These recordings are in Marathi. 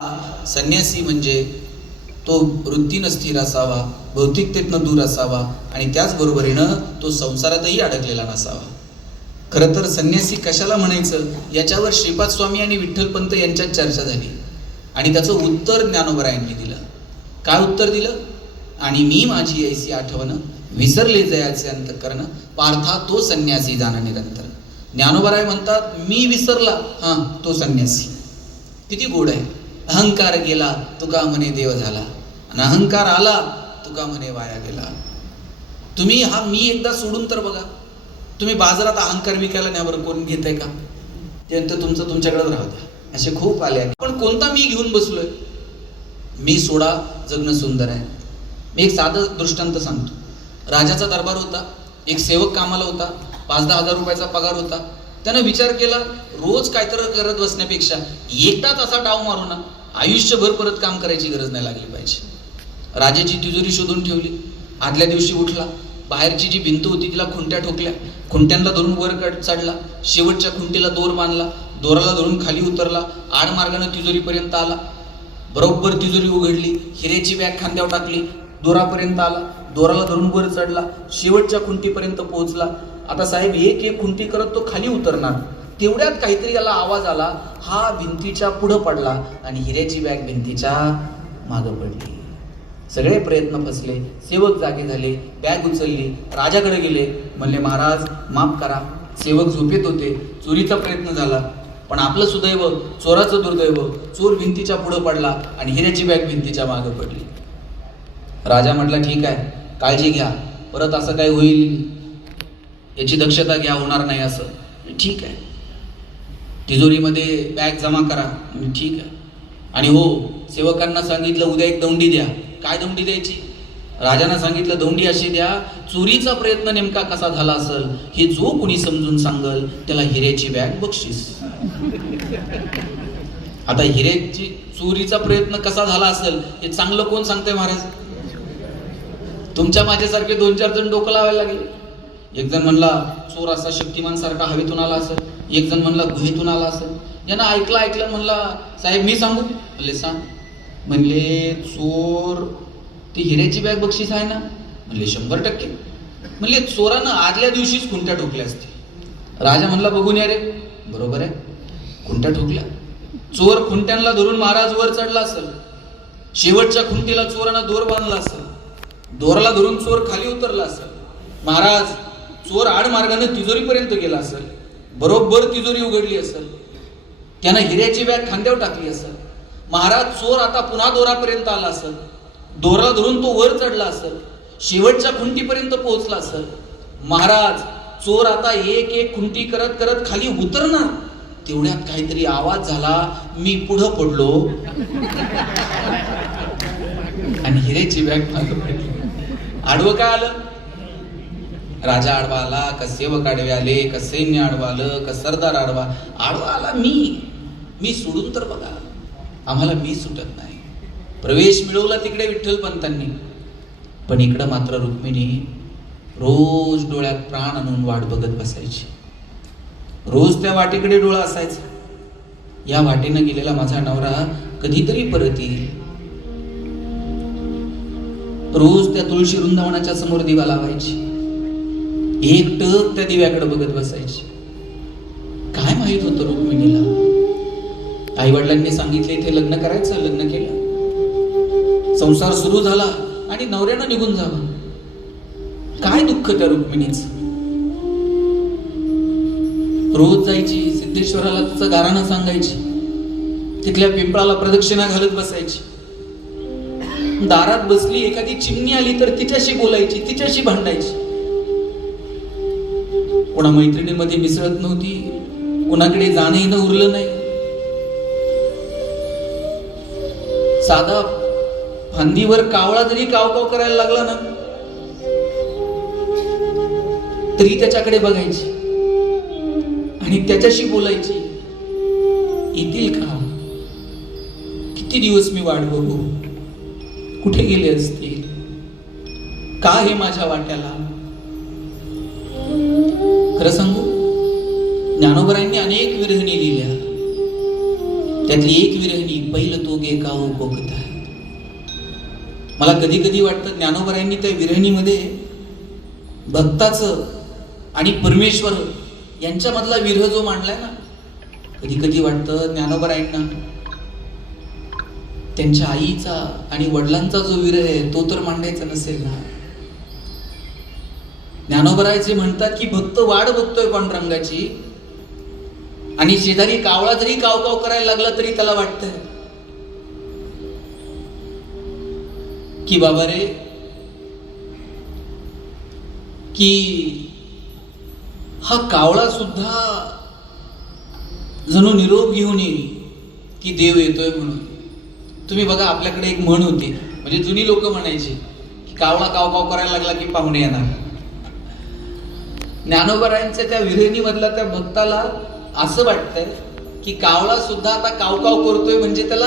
संन्यासी म्हणजे तो वृत्तीनं स्थिर असावा, भौतिकतेतनं दूर असावा आणि त्याचबरोबरीनं तो संसारातही अडकलेला नसावा. खरं तर संन्यासी कशाला म्हणायचं याच्यावर श्रीपाद स्वामी आणि विठ्ठलपंत यांच्यात चर्चा झाली आणि त्याचं उत्तर ज्ञानोबरायांनी दिलं. काय उत्तर दिलं? आणि मी माझी ऐसी आठवण विसरले जयाचे अंतःकरण, पार्था तो संन्यासी जाणं निरंतर. ज्ञानोबराय म्हणतात मी विसरला, हां तो संन्यासी. किती गोड आहे. अहंकार गेला तुका म्हणे देव झाला, आणि अहंकार आला तुका म्हणे वाया गेला. तुम्ही हा मी एकदा सोडून तर बघा. तुम्ही बाजारात अहंकार विकायला न्यावर कोण घेत आहे का? त्यानंतर तुमचं तुमच्याकडेच राहू द्या. असे खूप आले. पण कोणता मी घेऊन बसलोय? मी सोडा जगणं सुंदर आहे. मी एक साधं दृष्टांत सांगतो. राजाचा दरबार होता. एक सेवक कामाला होता. 5-10 हजार रुपयाचा पगार होता. त्यानं विचार केला रोज काहीतरी करत बसण्यापेक्षा एकदाच असा डाव मारू ना, आयुष्यभर परत काम करायची गरज नाही लागली पाहिजे. राजाची तिजोरी शोधून ठेवली. आदल्या दिवशी उठला, बाहेरची जी भिंत होती तिला खुंट्या ठोकल्या, खुंट्यांना धरून वर चढला, शेवटच्या खुंटीला दोर बांधला, दोराला धरून खाली उतरला, आडमार्गानं तिजोरीपर्यंत आला. बरोबर तिजोरी उघडली, हिऱ्याची बॅग खांद्यावर टाकली, दोरापर्यंत आला, दोराला धरून वर चढला, शेवटच्या खुंटीपर्यंत पोहोचला. आता साहेब एक एक खुंटी करत तो खाली उतरणार. तेवढ्यात काहीतरी याला आवाज आला. हा भिंतीच्या पुढं पडला आणि हिऱ्याची बॅग भिंतीच्या मागं पडली. सगळे प्रयत्न फसले. सेवक जागे झाले, बॅग उचलली, राजाकडे गेले. म्हणले महाराज माफ करा, सेवक झोपेत होते, चोरीचा प्रयत्न झाला, पण आपलं सुदैव चोराचं दुर्दैव, चोर भिंतीच्या पुढं पडला आणि हिऱ्याची बॅग भिंतीच्या मागं पडली. राजा म्हटला ठीक आहे, काळजी घ्या, परत असं काय होईल याची दक्षता घ्या, होणार नाही असं. ठीक आहे, तिजोरीमध्ये बॅग जमा करा. ठीक आहे. आणि हो, सेवकांना सांगितलं उद्या एक दौंडी द्या. काय दौंडी द्यायची? राजांना सांगितलं दौंडी अशी द्या, चोरीचा प्रयत्न नेमका कसा झाला असेल हे जो कुणी समजून सांगल त्याला हिऱ्याची बॅग बक्षीस. आता हिऱ्याची चोरीचा प्रयत्न कसा झाला असेल हे चांगलं कोण सांगतंय महाराज? तुमच्या माझ्यासारखे 2-4 जण डोकं लावायला लागले. एक जण म्हणला चोर असा शक्तिमान सारखा हवेतून आला असेल, एक जण म्हणला गुहेतून आला असेल. यानं ऐकलं म्हणला साहेब मी सांगू? म्हणले सांग. म्हणले चोर ती हिऱ्याची बॅग बक्षीस आहे ना? म्हणले 100%. म्हणले चोरानं आदल्या दिवशीच खुंट्या ठोकल्या असते. राजा म्हणला बघून या रे. बरोबर आहे, खुंट्या ठोकल्या. चोर खुंट्यांना धरून महाराज वर चढला असेल, शेवटच्या खुंटीला चोरानं दोर बांधला असेल, दोराला धरून चोर खाली उतरला असेल, महाराज चोर आडमार्गाने तिजोरीपर्यंत गेला असेल, बरोबर तिजोरी उघडली असेल, त्यानं हिऱ्याची बॅग खांद्यावर टाकली असेल, महाराज चोर आता पुन्हा दोरापर्यंत आला असेल, दोराला धरून तो वर चढला असेल, शेवटच्या खुंटीपर्यंत पोहोचला असेल, महाराज चोर आता एक एक खुंटी करत करत खाली उतरणार. तेवढ्यात काहीतरी आवाज झाला, मी पुढं पडलो आणि हिऱ्याची बॅग मागं पडली. आडवं काय आलं? राजा आडवा आला का, सेवक आडवे आले का, सैन्य आडवा आलं का, सरदार आडवा आला? मी सोडून तर बघा. आम्हाला मी सुटत नाही. प्रवेश मिळवला तिकडे विठ्ठलपंतांनी, पण इकडं मात्र रुक्मिणी रोज डोळ्यात प्राण आणून वाट बघत बसायची. रोज त्या वाटेकडे डोळा असायचा. या वाटेनं गेलेला माझा नवरा कधीतरी परत येईल. रोज त्या तुळशी वृंदावनाच्या समोर दिवा लावायची, एकटक त्या दिव्याकडे बघत बसायची. काय माहित होतं रुक्मिणीला? आई वडिलांनी सांगितले इथे लग्न करायचं, लग्न केलं, संसार सुरू झाला आणि नवऱ्यानं निघून जावं. काय दुःख त्या रुक्मिणीचं. रोज जायची सिद्धेश्वराला, तिचं गाराणं सांगायची, तिथल्या पिंपळाला प्रदक्षिणा घालत बसायची. दारात बसली एखादी चिमणी आली तर तिच्याशी बोलायची, तिच्याशी भांडायची. कोणा मैत्रिणीमध्ये मिसळत नव्हती, कोणाकडे जाणं येणं उरलं नाही. साधा फांदीवर कावळा जरी काव करायला लागला ना तरी त्याच्याकडे बघायची आणि त्याच्याशी बोलायची. येतील का? किती दिवस मी वाट बघू? कुठे गेले असतील? का हे माझ्या वाट्याला? खरं सांगू, ज्ञानोबरायांनी अनेक विरहिणी लिहिल्या. त्यातली एक विरहिणी, पहिलं तो एकाहू कोकता. मला कधी कधी वाटतं ज्ञानोबरायांनी त्या विरहिणीमध्ये भक्ताचं आणि परमेश्वर यांच्यामधला विरह जो मांडलाय ना, कधी कधी वाटतं ज्ञानोबरायांना त्यांच्या आईचा आणि वडिलांचा जो विरह आहे तो तर मांडायचा नसेल ना. ज्ञानोबरायचे म्हणतात की भक्त वाट बघतोय पांडुरंगाची आणि शेजारी कावळा जरी काव काव करायला लागला तरी त्याला वाटतंय की बाबा रे, की हा कावळा सुद्धा जणू निरोप घेऊन येईल की देव येतोय म्हणून. तुम्ही बघा, आपल्याकडे एक म्हण होती, म्हणजे जुनी लोक म्हणायची की कावळा काव काव करायला लागला की पाहुणे येणार. ज्ञानोबरायांच्या त्या विरहिणी मधला त्या भक्ताला असं वाटतंय की कावळा सुद्धा आता काव काव करतोय म्हणजे त्याला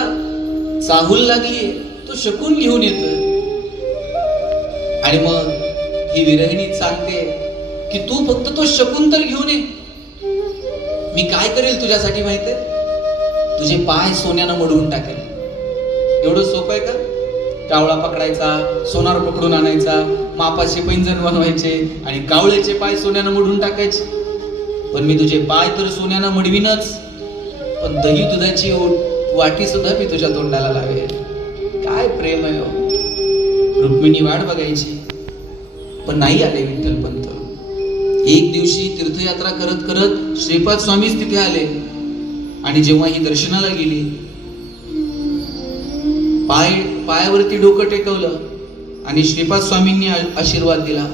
चाहूल लागलीये, तो शकून घेऊन येतोय. आणि मग ही विरहिणी सांगते की तू फक्त तो शकून तर घेऊन ये, मी काय करेल तुझ्यासाठी माहितीये, तुझे पाय सोन्यानं मडवून टाकेल. एवढं सोपं आहे का? कावळा पकडायचा, सोनार पकडून आणायचा, मापाचे पैंजण बनवायचे आणि कावळ्याचे पाय सोन्यानं मडवून टाकायचे. पण मी तुझे पाय तर सोन्यानं मडवीनच, पण दही दुधाची वाटी सुद्धा मी तुझ्या तोंडाला लावेल. काय प्रेम आहे हो. रुक्मिणी वाट बघायची पण नाही आले विठ्ठलपंत. एक दिवशी तीर्थयात्रा करत करत श्रीपाद स्वामीच तिथे आले आणि जेव्हा ही दर्शनाला गेली, पायावरती डोकं टेकवलं आणि श्रीपाद स्वामींनी आशीर्वाद दिला,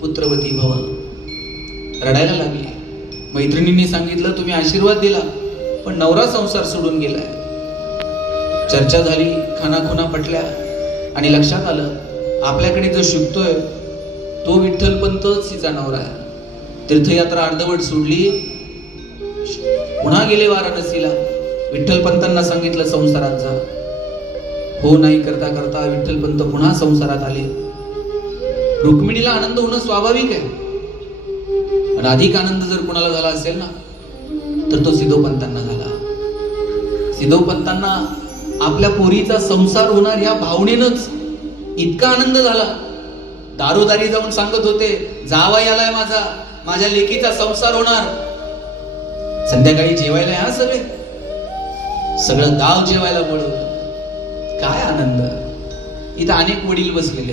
पुत्रवती भव. रडायला लागली. मैत्रिणींनी सांगितलं तुम्ही आशीर्वाद दिला पण नवरा संसार सोडून गेलाय. चर्चा झाली, खानाखुना पटल्या आणि लक्षात आलं आपल्याकडे जो शिकतोय तो विठ्ठलपंतच हिचा नवरा आहे. तीर्थयात्रा अर्धवट सोडली, पुन्हा गेले वाराणसीला. विठ्ठलपंतांना सांगितलं संसारात जा. हो नाही करता करता विठ्ठलपंत पुन्हा संसारात आले. रुक्मिणीला आनंद होणं स्वाभाविक आहे, पण अधिक आनंद जर कुणाला झाला असेल ना तर तो सिद्धोपंतांना झाला. सिद्धोपंतांना आपल्या पोरीचा संसार होणार ह्या भावनेनंच इतका आनंद झाला. दारोदारी जाऊन सांगत होते, जावाई आलाय माझा, माझ्या लेकीचा संसार होणार. संध्याकाळी जेवायला या सगळं गाव जेवायला बोलवलं. काय आनंद. इथं अनेक वडील बसलेले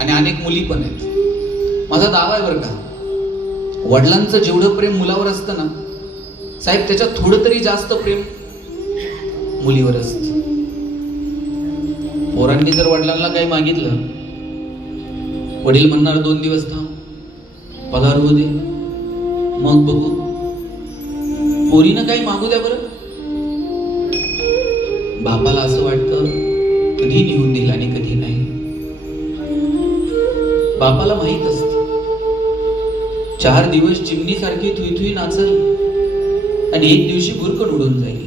आणि अनेक मुली पण आहेत. माझा दावा आहे बरं का, वडिलांचं जेवढं प्रेम मुलावर असतं ना साहेब, त्याच्यात थोडं तरी जास्त प्रेम मुलीवर असतं. पोरांनी जर वडिलांना काही मागितलं, वडील म्हणणार 2 दिवस थांब, पगार होऊ दे, मग बघू. पोरीनं काही मागू द्या बरं, बापाला असं वाटतं कधी निघून दिला आणि कधी नाही. बापाला माहित असत 4 दिवस चिमणीसारखी थुई नाचल आणि एक दिवशी भुरकट उडून जाईल.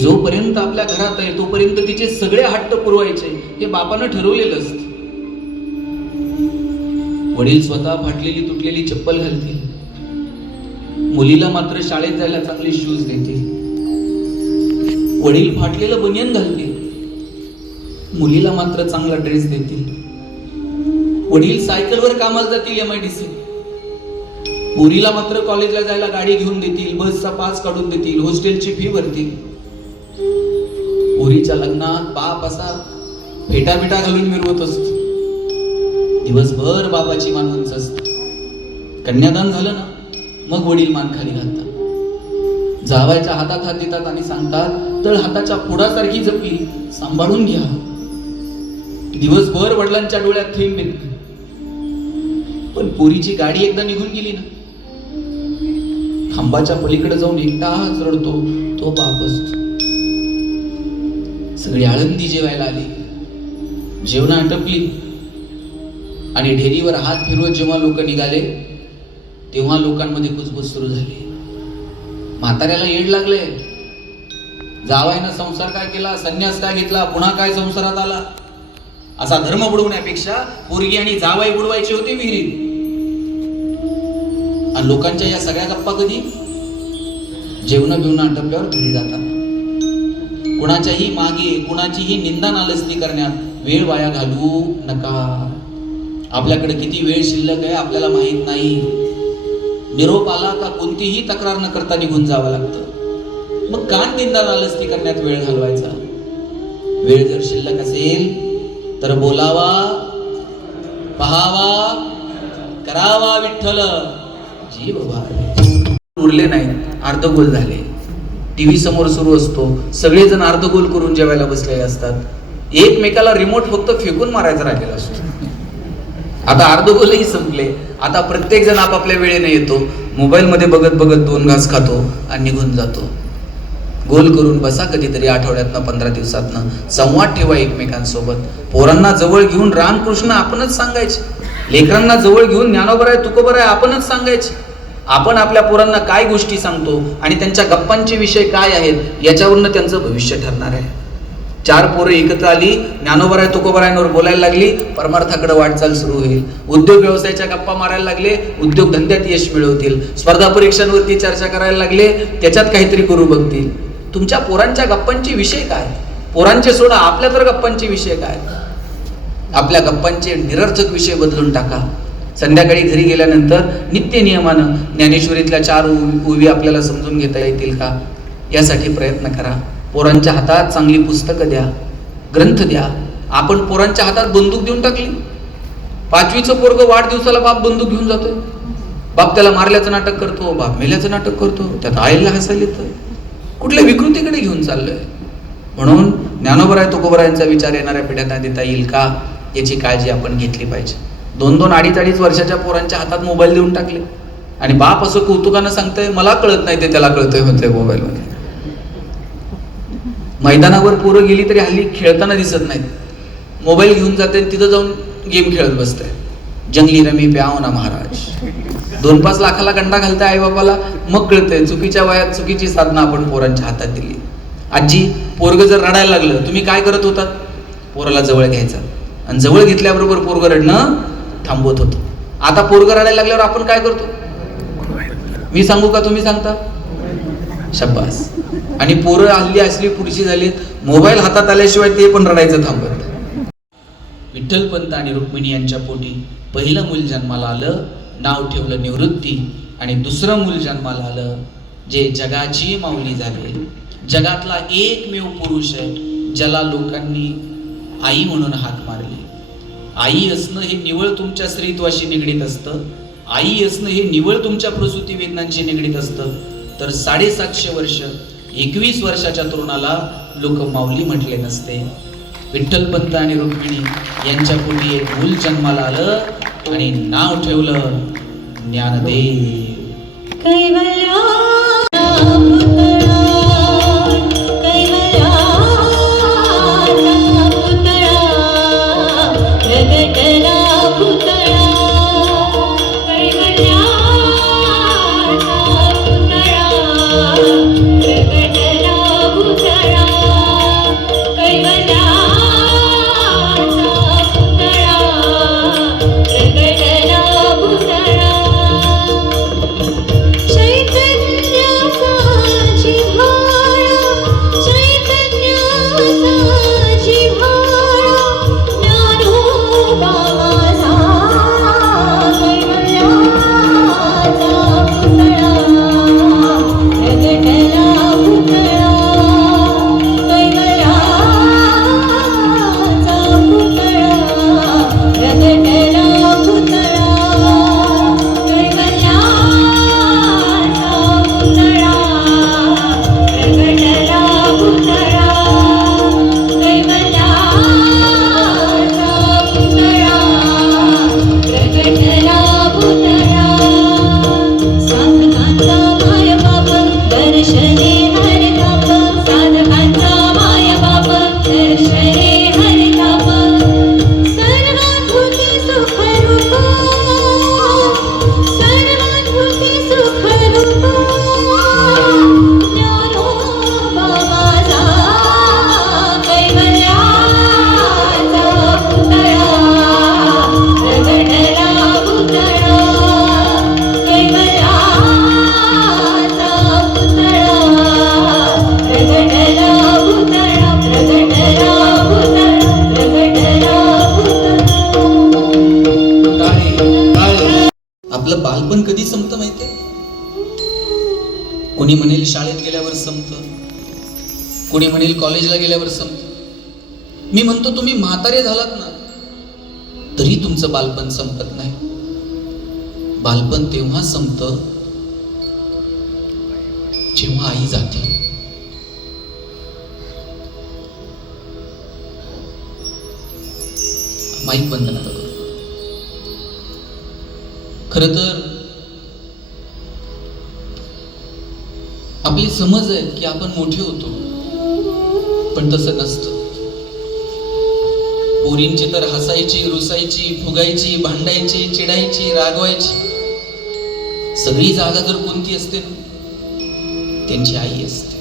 जोपर्यंत आपल्या घरात आहे तोपर्यंत तिचे सगळे हट्ट पुरवायचे हे बापानं ठरवलेलं असत. वडील स्वतः फाटलेली तुटलेली चप्पल घालतील, मुलीला मात्र शाळेत जायला चांगले शूज देतील. वडील फाटलेलं बनियन घालतील, मुलीला मात्र चांगला ड्रेस देतील. वडील सायकलवर कामाला जातील MIDC, पोरीला मात्र कॉलेजला जायला गाडी घेऊन देतील, बसचा पास काढून देतील, हॉस्टेलची फी भरतील. पोरीच्या लग्नात बाप असा फेटा घालून मिरवत असतो, दिवसभर बाबाची मान उंच असते. कन्यादान झालं ना मग वडील मान खाली घालतात, जावायच्या हातात हात देतात आणि सांगतात तळ हाताच्या फोडासारखी जपली, सांभाळून घ्या. दिवसभर वडिलांच्या डोळ्यात थेंब येत नाही. पण पोरीची गाडी एकदा निघून गेली ना, खांबाच्या पलीकडे जाऊन एकटाच रडतो तो बाप असतो. सगळी आळंदी जेवायला आली, जेवण आटपली आणि ढेरीवर हात फिरवत जेव्हा लोक निघाले तेव्हा लोकांमध्ये कुजबुज सुरू झाली. म्हाताऱ्याला येड लागले, जावाईनं संसार काय केला, संन्यास काय घेतला, पुन्हा काय संसारात आला. असा धर्म बुडवण्यापेक्षा पोरगी आणि जावाई बुडवायची होती विहिरीत. आणि लोकांच्या या सगळ्या गप्पा कधी जेवण बिवणं आटपल्यावर घरी जातात. कुणाच्याही मागे कुणाचीही निंदा नालस्ती करण्यात वेळ वाया घालवू नका. आपल्याकडे किती वेळ शिल्लक आहे आपल्याला माहित नाही. निरोप आला का कोणतीही तक्रार न करता निघून जावं लागतं. मग का निंदा नालस्ती करण्यात वेळ घालवायचा? वेळ जर शिल्लक असेल तर बोलावा, पहावा, करावा विठ्ठल जीव भावे. उरले नाही, अर्धगोल झाले. टीव्ही समोर सुरू असतो, सगळेजण अर्धगोल करून जेवायला बसलेले असतात. एकमेकाला रिमोट फक्त फेकून मारायचा राहिलेला असतो. आता अर्धगोलही संपले. आता प्रत्येक जण आपापल्या वेळेने येतो, मोबाईल मध्ये बघत बघत 2 घास खातो आणि निघून जातो. गोल करून बसा कधीतरी आठवड्यातनं 15 दिवसातनं. संवाद ठेवा एकमेकांसोबत. पोरांना जवळ घेऊन रामकृष्ण आपणच सांगायचे. लेकरांना जवळ घेऊन ज्ञानोबराय तुकोबराय आपणच सांगायचे. आपण आपल्या पोरांना काय गोष्टी सांगतो आणि त्यांच्या गप्पांचे विषय काय आहेत याच्यावरनं त्यांचं भविष्य ठरणार आहे. 4 पोरं एकत्र आली, ज्ञानोबराय तुकोबरायांवर बोलायला लागली, परमार्थाकडे वाटचाल सुरू होईल. उद्योग व्यवसायाच्या गप्पा मारायला लागले, उद्योग धंद्यात यश मिळवतील. स्पर्धा परीक्षांवरती चर्चा करायला लागले, त्याच्यात काहीतरी करू बघतील. तुमच्या पोरांच्या गप्पांचे विषय काय? पोरांचे सोडा, आपल्या तर गप्पांचे विषय काय? आपल्या गप्पांचे निरर्थक विषय बदलून टाका. संध्याकाळी घरी गेल्यानंतर नित्य नियमानं ज्ञानेश्वरीतल्या 4 ओवी आपल्याला समजून घेता येतील का यासाठी प्रयत्न करा. पोरांच्या हातात चांगली पुस्तकं द्या, ग्रंथ द्या. आपण पोरांच्या हातात बंदूक देऊन टाकली. 5वीचं पोरग वाढदिवसाला बाप बंदूक घेऊन जातोय. बाप त्याला मारल्याचं नाटक करतो, बाप मेल्याचं नाटक करतो. त्यात आईला हसायला येतं. कुठल्या विकृतीकडे घेऊन चाललोय? म्हणून ज्ञानोबराय तुकोबरायांचा विचार येणाऱ्या पिढ्यांना देता येईल का याची काळजी आपण घेतली पाहिजे. 2-2, 2.5 वर्षाच्या पोरांच्या हातात मोबाईल देऊन टाकले आणि बाप असं कौतुकानं सांगतंय मला कळत नाही ते त्याला कळतंय म्हणतंय मोबाईल मध्ये. मैदानावर पोरं गेली तरी हल्ली खेळताना दिसत नाहीत. मोबाईल घेऊन जाते, तिथं जाऊन गेम खेळत बसते. जंगली रमी प्याव ना महाराज. 2-5 लाखाला गंडा घालताय आई बाबाला, मग कळतंय चुकीच्या वयात चुकीची साधना आपण पोरांच्या हातात दिली. आजी, पोरग जर रडायला लागलं तुम्ही काय करत होतात? पोराला जवळ घ्यायचा आणि जवळ घेतल्याबरोबर पोरग रडणं थांबवत होतं. आता पोरग रडायला लागल्यावर आपण काय करतो? मी सांगू का तुम्ही सांगता? शब्बास. आणि पोरं हल्ली असली पुरुषी झाली, मोबाईल हातात आल्याशिवाय ते पण रडायचं थांबत. विठ्ठलपंत आणि रुक्मिणी यांच्या पोटी पहिलं मूल जन्माला आलं, नाव ठेवलं निवृत्ती. आणि दुसरं मूल जन्माला आलं जे जगाची माऊली झाले. जगातला एकमेव पुरुष आहे ज्याला लोकांनी आई म्हणून हाक मारली. आई असणं हे निवळ तुमच्या स्त्रीत्वाशी निगडीत असतं. आई असणं हे निवळ तुमच्या प्रसूती वेदनांशी निगडीत असतं. तर 750 वर्ष 21 वर्षाच्या तरुणाला लोक माऊली म्हटले नसते. विठ्ठलपंत आणि रुक्मिणी यांच्या पोटी एक मूल जन्माला आलं आणि नाव ठेवलं ज्ञानदेव. चैतन्य कोणी म्हणेल शाळेत गेल्यावर संपतं, कोणी म्हणेल कॉलेजला गेल्यावर संपतं. मी म्हणतो तुम्ही म्हातारे झालात ना तरी तुमचं बालपण संपत नाही. बालपण तेव्हा संपतं जेव्हा आई जाते. माईक बंद नका करू. खरं तर आपली समज आहे की आपण मोठे होतो, पण तसं नसतं. पोरींची तर हसायची, रुसायची, फुगायची, भांडायची, चिडायची, रागवायची सगळी जागा जर कोणती असते ना, त्यांची आई असते.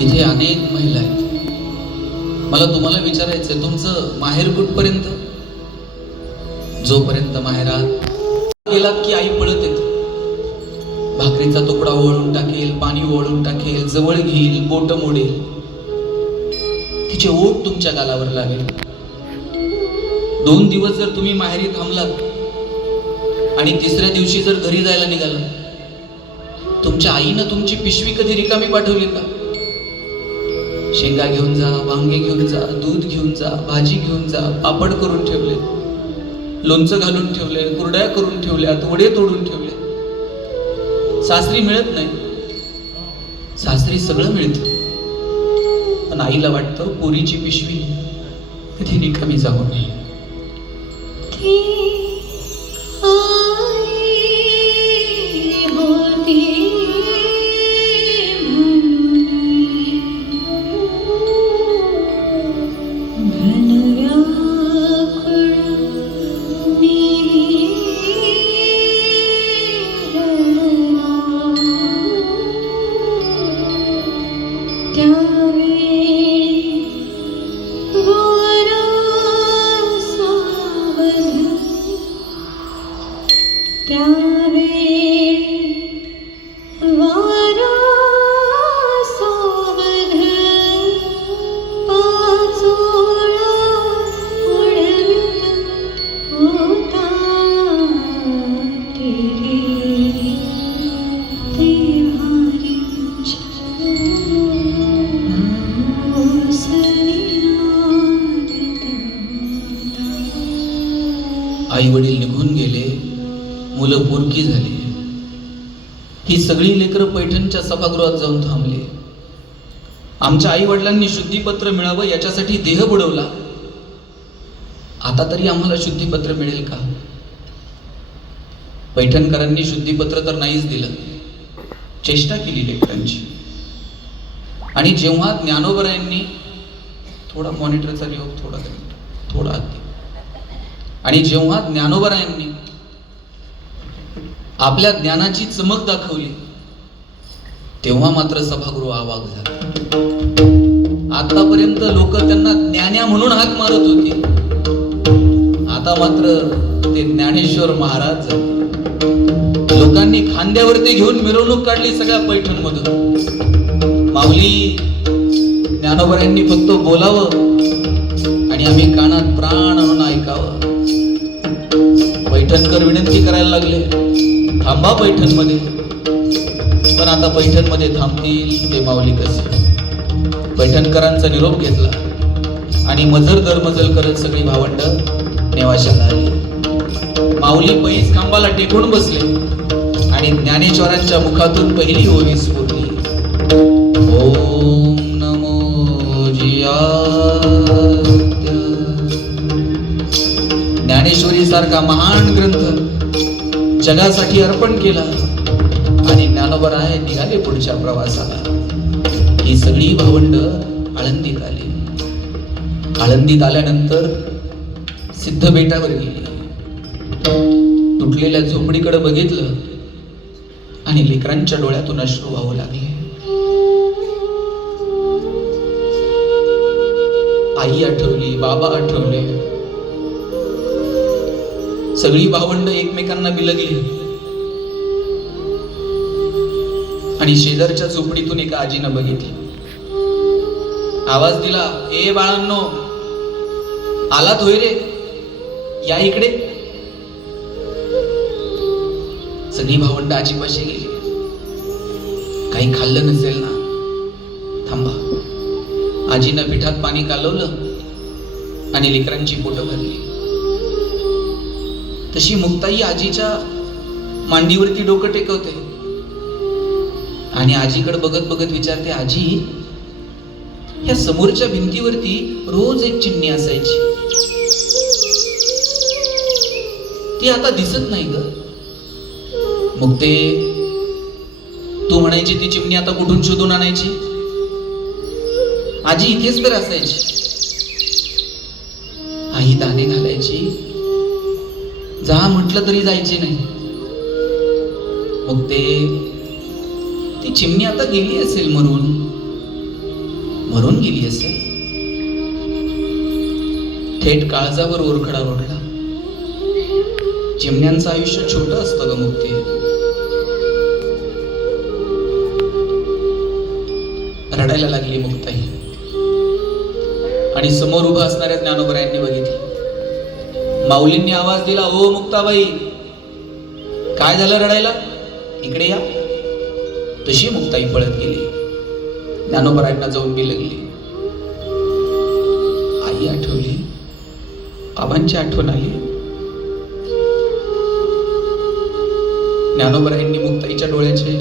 इथे अनेक महिला आहेत. मला तुम्हाला विचारायचंय, तुमचं माहेर कुठपर्यंत? जोपर्यंत माहेरात गेलात की आई पळत येते. भाकरीचा तुकडा ओळून टाकेल, पाणी ओळून टाकेल, जवळ घेईल, बोट मोडेल, तिचे ओठ तुमच्या गालावर लागेल. 2 दिवस जर तुम्ही माहेरी थांबलात आणि तिसऱ्या दिवशी जर घरी जायला निघाला, तुमच्या आईनं तुमची पिशवी कधी रिकामी पाठवली का? शेंगा घेऊन जा, वांगे घेऊन जा, दूध घेऊन जा, भाजी घेऊन जा, पापड करून ठेवले, लोणचं घालून ठेवले, कुरड्या करून ठेवल्यात, वडे तोडून ठेवले. सासरी मिळत नाही. सासरी सगळं मिळतं, पण आईला वाटतं पोरीची पिशवी कधी रिकामी जाऊ नये. आई वडील निघून गेले, मुलं पोरकी झाली. ही सगळी लेकरं पैठणच्या सभागृहात जाऊन थांबले. आमच्या आई वडिलांनी शुद्धीपत्र मिळावं याच्यासाठी देह बुडवला. आता तरी आम्हाला शुद्धीपत्र मिळेल का? पैठणकरांनी शुद्धीपत्र तर नाहीच दिलं, चेष्टा केली लेकरांची. आणि जेव्हा ज्ञानोबरायांनी, थोडा मॉनिटरचा नियोग थोडा आणि जेव्हा ज्ञानोबरायांनी आपल्या ज्ञानाची चमक दाखवली, तेव्हा मात्र सभागृह अवाक झालं. आतापर्यंत लोक त्यांना ज्ञान्या म्हणून हाक मारत होते, आता मात्र ते ज्ञानेश्वर महाराज झाले. लोकांनी खांद्यावरती घेऊन मिरवणूक काढली सगळ्या पैठणमधून. माऊली ज्ञानोबरायांनी फक्त बोलावं आणि आम्ही कानात प्राण आणून ऐकावं. पैठणकर विनंती करायला लागले, थांबा पैठणमध्ये. पण आता पैठणमध्ये थांबतील ते माऊली कसे? पैठणकरांचा निरोप घेतला आणि मजल दरमजल करत सगळी भावंड नेवाशाला आली. माऊली पैस खांबाला टेकून बसले आणि ज्ञानेश्वरांच्या मुखातून पहिली ओवी स्फुरली. ओम नमो जियात्य. ज्ञानेश्वरी सारखा महान ग्रंथ जगासाठी अर्पण केला आणि ज्ञानोबराय निघाले पुढच्या प्रवासाला. ही सगळी भावंड आळंदीत आली. आळंदीत आल्यानंतर सिद्ध बेटावर गेली. तुटलेल्या झोपडीकडे बघितलं आणि लेकरांच्या डोळ्यातून अश्रू वाहू लागले. आई आठवली, बाबा आठवले. सगळी भावंड एकमेकांना बिलगली आणि शेजारच्या झोपडीतून एका आजीनं बघितली. आवाज दिला, ए बाळांनो, आलात होय रे, या इकडे. सगळी भावंड आजीपाशी गेली. काही खाल्लं नसेल ना, थांबा. आजीनं पिठात पाणी कालवलं आणि लेकरांची पोटं भरली. तशी मुक्ताई आजीच्या मांडीवरती डोकं टेकवते आणि आजीकडे बघत बघत विचारते, आजी, या समोरच्या भिंतीवरती रोज एक चिमणी असायची, ती आता दिसत नाही ग. मुक्ते, तू म्हणायची ती चिमणी आता कुठून शोधून आणायची? आजी, इथेच तर असायची. आई दाणे घालायची, जा म्हटलं तरी जायची नाही. मुक्ते, ती चिमणी आता गेली असेल, मरून गेली असेल. थेट काळजावर ओरखडा ओढला. चिमण्यांचं आयुष्य छोटं असतं ग मुक्ते. रडायला लागली मुक्ताई आणि समोर उभं असणाऱ्या ज्ञानोबरायांनी बघितलं. माऊलींनी आवाज दिला, ओ मुक्ताबाई, काय झालं रडायला, इकडे या. तशी मुक्ताई पळत गेली. ज्ञानोबरायांना जाऊन बिलगली. आई आठवली, बाबांची आठवण आली. ज्ञानोबरायांनी मुक्ताईच्या डोळ्याचे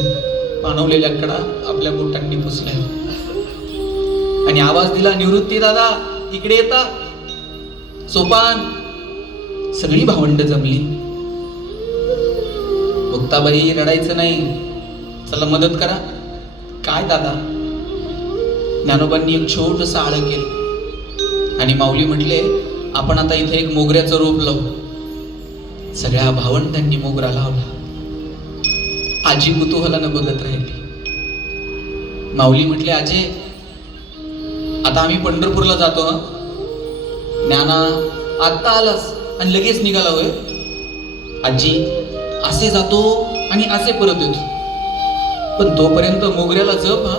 पाणवलेल्या कडा आपल्या बोटांनी पुसल्या आणि आवाज दिला, निवृत्ती दादा, इकडे येता. सोपान. सगळी भावंड जमली. मुक्ताबाई, रडायचं नाही, चला मदत करा. काय दादा? ज्ञानोबांनी एक छोटस आळं केलं आणि माऊली म्हटले, आपण आता इथे एक मोगऱ्याचं रोप लावू. सगळ्या भावंडांनी मोगरा लावला. आजी कुतूहलानं बघत राहिली. माऊली म्हटले, आजे, आता आम्ही पंढरपूरला जातो. हा ज्ञाना, आता आलास आणि लगेच निघाला होय? आजी, असे जातो आणि असे परत येतो, पण तोपर्यंत मोगऱ्याला जप. हा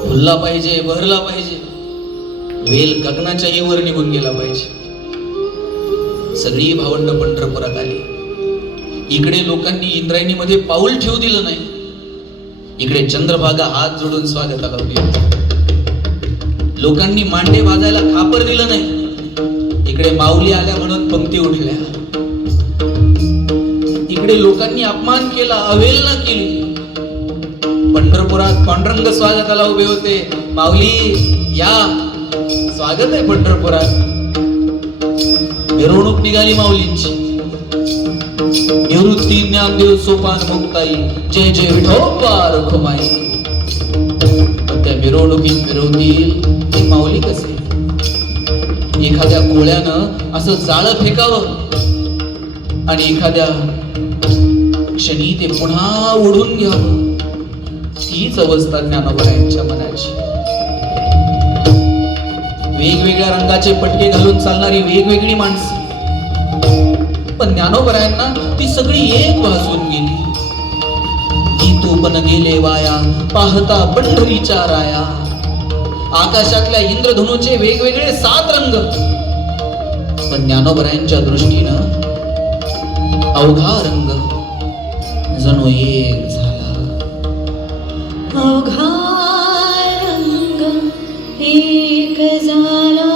फुलला पाहिजे, बहरला पाहिजे, वेल गगनाच्याही वर निघून गेला पाहिजे. सगळी भावंड पंढरपुरात आली. इकडे लोकांनी इंद्रायणीमध्ये पाऊल ठेवू दिलं नाही, इकडे चंद्रभागा हात जोडून स्वागताला उभी होती. लोकांनी मांडे वाजायला खापर दिलं नाही, इकडे माऊली आल्या म्हणून पंक्ती उठल्या. इकडे लोकांनी अपमान केला, अवहेलना केली, पंढरपुरात पांडुरंग स्वागताला उभे होते. माऊली या, स्वागत आहे पंढरपुरात. मिरवणूक निघाली माऊलींची. निवृत्ती ज्ञानदेव सोपान मुक्ताई, जय जय विठोबा रखुमाई. त्या मिरवणुकीत मिरवतील ते माऊली कसे? एखाद्या कोळ्यानं असं जाळं फेकावं आणि एखाद्या क्षणी ते पुन्हा ओढून घ्यावं. हीच अवस्था ज्ञानोबरायांच्या मनाची. वेगवेगळ्या रंगाचे पटके घालून चालणारी वेगवेगळी माणसं, पण ज्ञानोबरायांना ती सगळी एक भासून गेली. ती तू पण गेले वाया, पाहता पंढरीच्या राया. आकाशातल्या इंद्रधनुचे वेगवेगळे 7 रंग, पण ज्ञानोबरायांच्या दृष्टीनं अवघा रंग जणू एक झाला. अवघा रंग एक झाला.